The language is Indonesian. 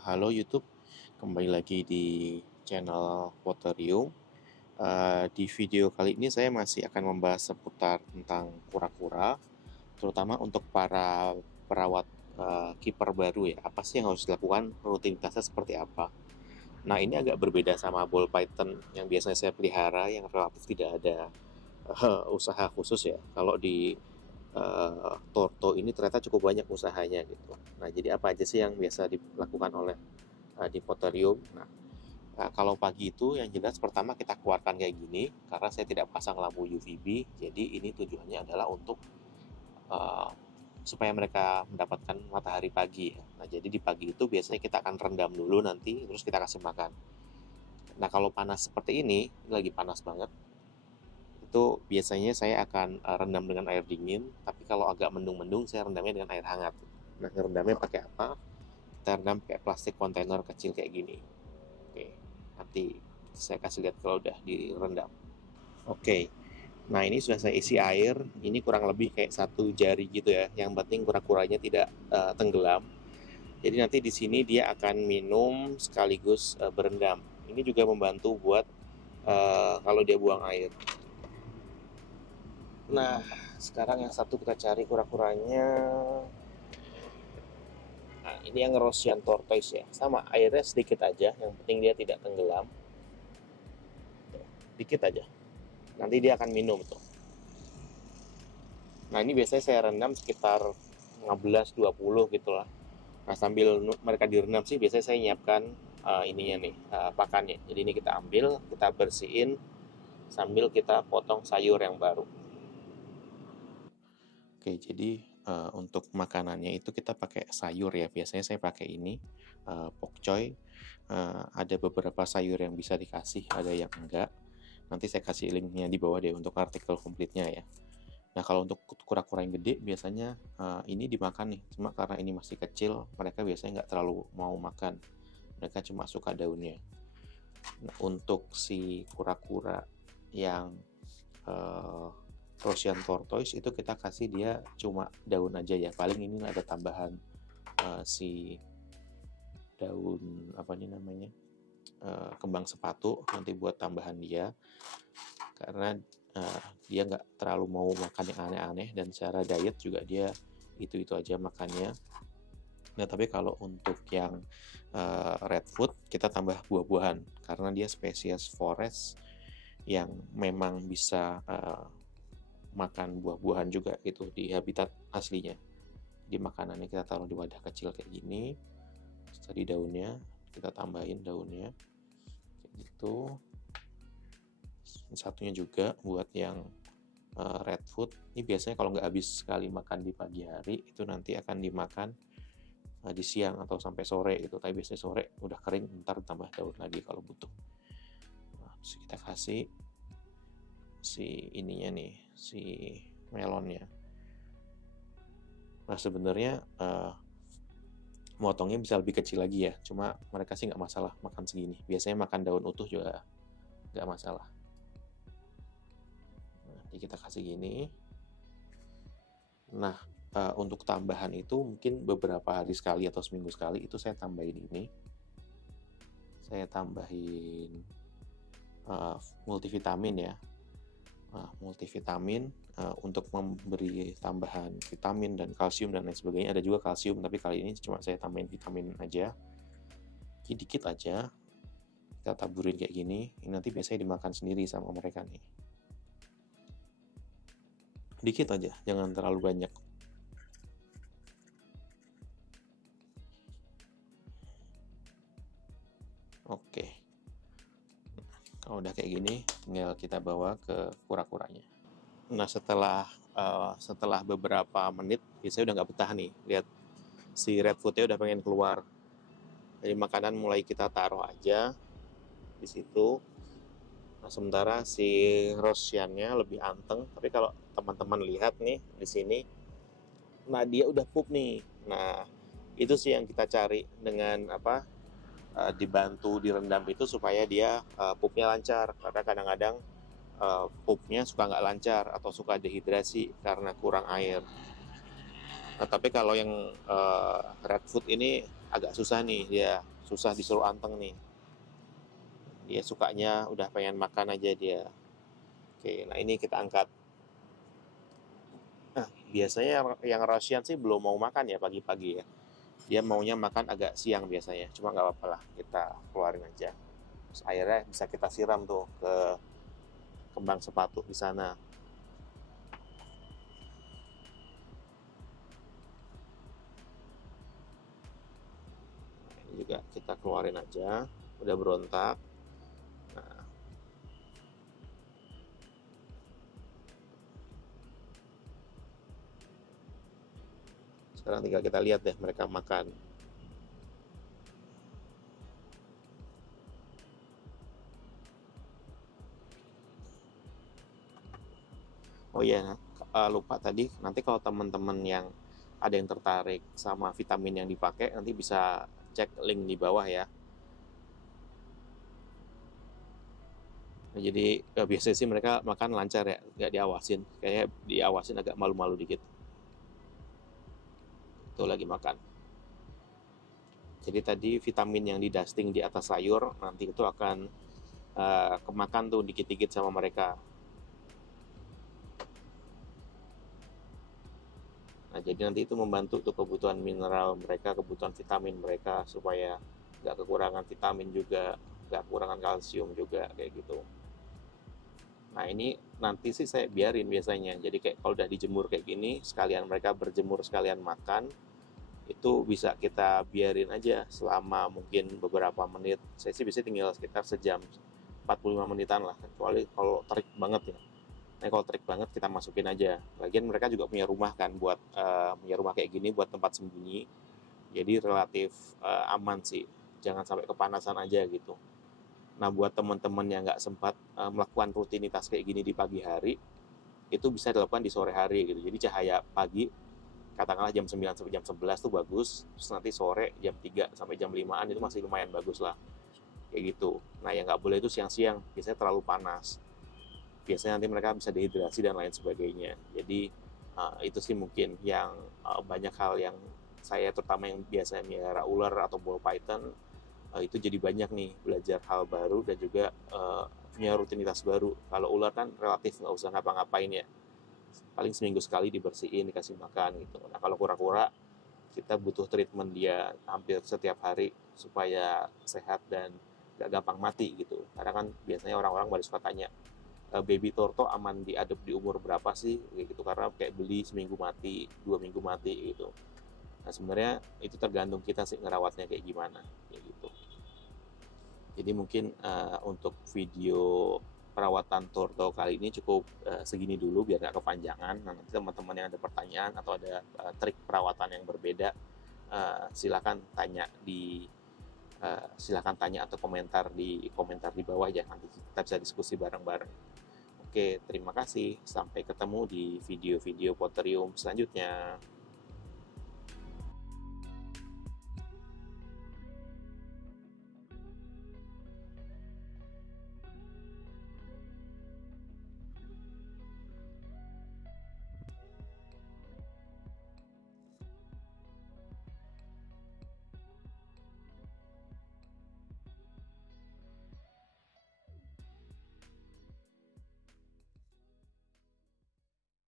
Halo YouTube, kembali lagi di channel Waterium. Di video kali ini saya masih akan membahas seputar tentang kura-kura, terutama untuk para perawat kiper baru ya. Apa sih yang harus dilakukan, rutinitasnya seperti apa? Nah, ini agak berbeda sama ball python yang biasanya saya pelihara, yang relatif tidak ada usaha khusus ya. Kalau di Torto ini ternyata cukup banyak usahanya gitu. Nah, jadi apa aja sih yang biasa dilakukan oleh di Poterium? Nah, kalau pagi itu yang jelas pertama kita keluarkan kayak gini karena saya tidak pasang lampu UVB. Jadi ini tujuannya adalah untuk uh, supaya mereka mendapatkan matahari pagi ya. Nah, jadi di pagi itu biasanya kita akan rendam dulu nanti terus kita kasih makan. Nah, kalau panas seperti ini lagi panas banget, itu biasanya saya akan rendam dengan air dingin, tapi kalau agak mendung-mendung saya rendamnya dengan air hangat. Nah, rendamnya pakai apa? Kita rendam pakai plastik kontainer kecil kayak gini. Oke, nanti saya kasih lihat kalau udah direndam. Oke, nah ini sudah saya isi air, ini kurang lebih kayak satu jari gitu ya, yang penting kura-kuranya tidak tenggelam. Jadi nanti di sini dia akan minum sekaligus berendam. Ini juga membantu buat kalau dia buang air. Nah, sekarang yang satu kita cari kura-kuranya. Nah, ini yang Rosyan tortoise ya. Sama, airnya sedikit aja, yang penting dia tidak tenggelam. Tuh, dikit aja. Nanti dia akan minum tuh. Nah, ini biasanya saya rendam sekitar 15-20 gitu lah. Nah, sambil mereka direndam sih biasanya saya nyiapkan ininya nih, pakannya. Jadi ini kita ambil, kita bersihin sambil kita potong sayur yang baru. Oke, jadi untuk makanannya itu kita pakai sayur ya. Biasanya saya pakai ini pokcoy. Ada beberapa sayur yang bisa dikasih, ada yang enggak. Nanti saya kasih linknya di bawah deh untuk artikel komplitnya ya. Nah, kalau untuk kura-kura yang gede biasanya ini dimakan nih. Cuma karena ini masih kecil, mereka biasanya nggak terlalu mau makan. Mereka cuma suka daunnya. Nah, untuk si kura-kura yang Rosyan tortoise itu kita kasih dia cuma daun aja ya. Paling ini ada tambahan si daun apa nih namanya kembang sepatu nanti buat tambahan dia, karena dia nggak terlalu mau makan yang aneh-aneh dan secara diet juga dia itu aja makannya. Nah, tapi kalau untuk yang red food kita tambah buah-buahan karena dia spesies forest yang memang bisa makan buah-buahan juga gitu di habitat aslinya. Di makanannya kita taruh di wadah kecil kayak gini. Terus tadi daunnya kita tambahin daunnya kayak gitu. Satunya juga buat yang red food. Ini biasanya kalau nggak habis sekali makan di pagi hari itu nanti akan dimakan di siang atau sampai sore gitu. Tapi biasanya sore udah kering, ntar tambah daun lagi kalau butuh. Nah, terus kita kasih si ininya nih, si melonnya. Nah, sebenarnya motongnya bisa lebih kecil lagi ya, cuma mereka sih nggak masalah makan segini. Biasanya makan daun utuh juga nggak masalah. Nanti kita kasih gini. Nah, untuk tambahan itu mungkin beberapa hari sekali atau seminggu sekali itu saya tambahin ini. Saya tambahin multivitamin ya. Nah, multivitamin untuk memberi tambahan vitamin dan kalsium dan lain sebagainya. Ada juga kalsium, tapi kali ini cuma saya tambahin vitamin aja. Dikit aja. Kita taburin kayak gini. Ini nanti biasanya dimakan sendiri sama mereka nih. Dikit aja, jangan terlalu banyak. Oke. Kalau udah kayak gini, tinggal kita bawa ke kura-kuranya. Nah, setelah beberapa menit, biasanya udah nggak betah nih. Lihat, si red foodnya udah pengen keluar. Jadi makanan mulai kita taruh aja di situ. Nah, sementara si Rosyannya lebih anteng. Tapi kalau teman-teman lihat nih di sini, nah dia udah pup nih. Nah, itu sih yang kita cari dengan dibantu direndam itu supaya dia pupnya lancar, karena kadang-kadang pupnya suka nggak lancar atau suka dehidrasi karena kurang air. Nah, tapi kalau yang red food ini agak susah nih, dia susah disuruh anteng nih. Dia sukanya udah pengen makan aja dia. Oke, nah ini kita angkat. Nah, biasanya yang Russian sih belum mau makan ya pagi-pagi ya. Dia maunya makan agak siang biasanya. Cuma nggak apa-apa lah, kita keluarin aja. Terus airnya bisa kita siram tuh ke kembang sepatu di sana. Nah, ini juga kita keluarin aja. Udah berontak. Nah, sekarang tinggal kita lihat deh mereka makan. Oh iya, lupa tadi, nanti kalau teman-teman yang ada yang tertarik sama vitamin yang dipakai, nanti bisa cek link di bawah ya. Nah, jadi biasanya sih mereka makan lancar ya, nggak diawasin. Kayaknya diawasin agak malu-malu dikit. Tuh lagi makan. Jadi tadi vitamin yang di dusting di atas sayur, nanti itu akan kemakan tuh dikit-dikit sama mereka. Nah, jadi nanti itu membantu tuh kebutuhan mineral mereka, kebutuhan vitamin mereka, supaya nggak kekurangan vitamin juga, nggak kekurangan kalsium juga, kayak gitu. Nah, ini nanti sih saya biarin biasanya. Jadi kayak kalau udah dijemur kayak gini, sekalian mereka berjemur, sekalian makan, itu bisa kita biarin aja selama mungkin beberapa menit. Saya sih biasanya tinggal sekitar sejam, 45 menitan lah, kecuali kalau terik banget ya. Nah, kalau terik banget kita masukin aja. Lagian mereka juga punya rumah kan, buat punya rumah kayak gini buat tempat sembunyi. Jadi relatif aman sih. Jangan sampai kepanasan aja gitu. Nah, buat teman-teman yang nggak sempat melakukan rutinitas kayak gini di pagi hari, itu bisa dilakukan di sore hari gitu. Jadi cahaya pagi, katakanlah jam 9 sampai jam 11 tuh bagus. Terus nanti sore jam 3 sampai jam 5-an itu masih lumayan bagus lah. Kayak gitu. Nah, yang nggak boleh itu siang-siang, biasanya terlalu panas. Biasanya nanti mereka bisa dehidrasi dan lain sebagainya. Jadi itu sih mungkin yang banyak hal yang saya, terutama yang biasanya melihara ular atau ball python, itu jadi banyak nih belajar hal baru dan juga punya rutinitas baru. Kalau ular kan relatif nggak usah ngapa-ngapain ya, paling seminggu sekali dibersihin, dikasih makan gitu. Nah, kalau kura-kura kita butuh treatment dia hampir setiap hari supaya sehat dan gak gampang mati gitu. Karena kan biasanya orang-orang baru suka tanya, baby torto aman diadop di umur berapa sih gitu, karena kayak beli seminggu mati, 2 minggu mati gitu. Nah, sebenarnya itu tergantung kita sih ngerawatnya kayak gimana kayak gitu. Jadi mungkin untuk video perawatan torto kali ini cukup segini dulu biar nggak kepanjangan. Nah, nanti teman-teman yang ada pertanyaan atau ada trik perawatan yang berbeda, silakan tanya silakan tanya atau komentar di bawah ya, nanti kita bisa diskusi bareng-bareng. Oke, terima kasih. Sampai ketemu di video-video Poterium selanjutnya.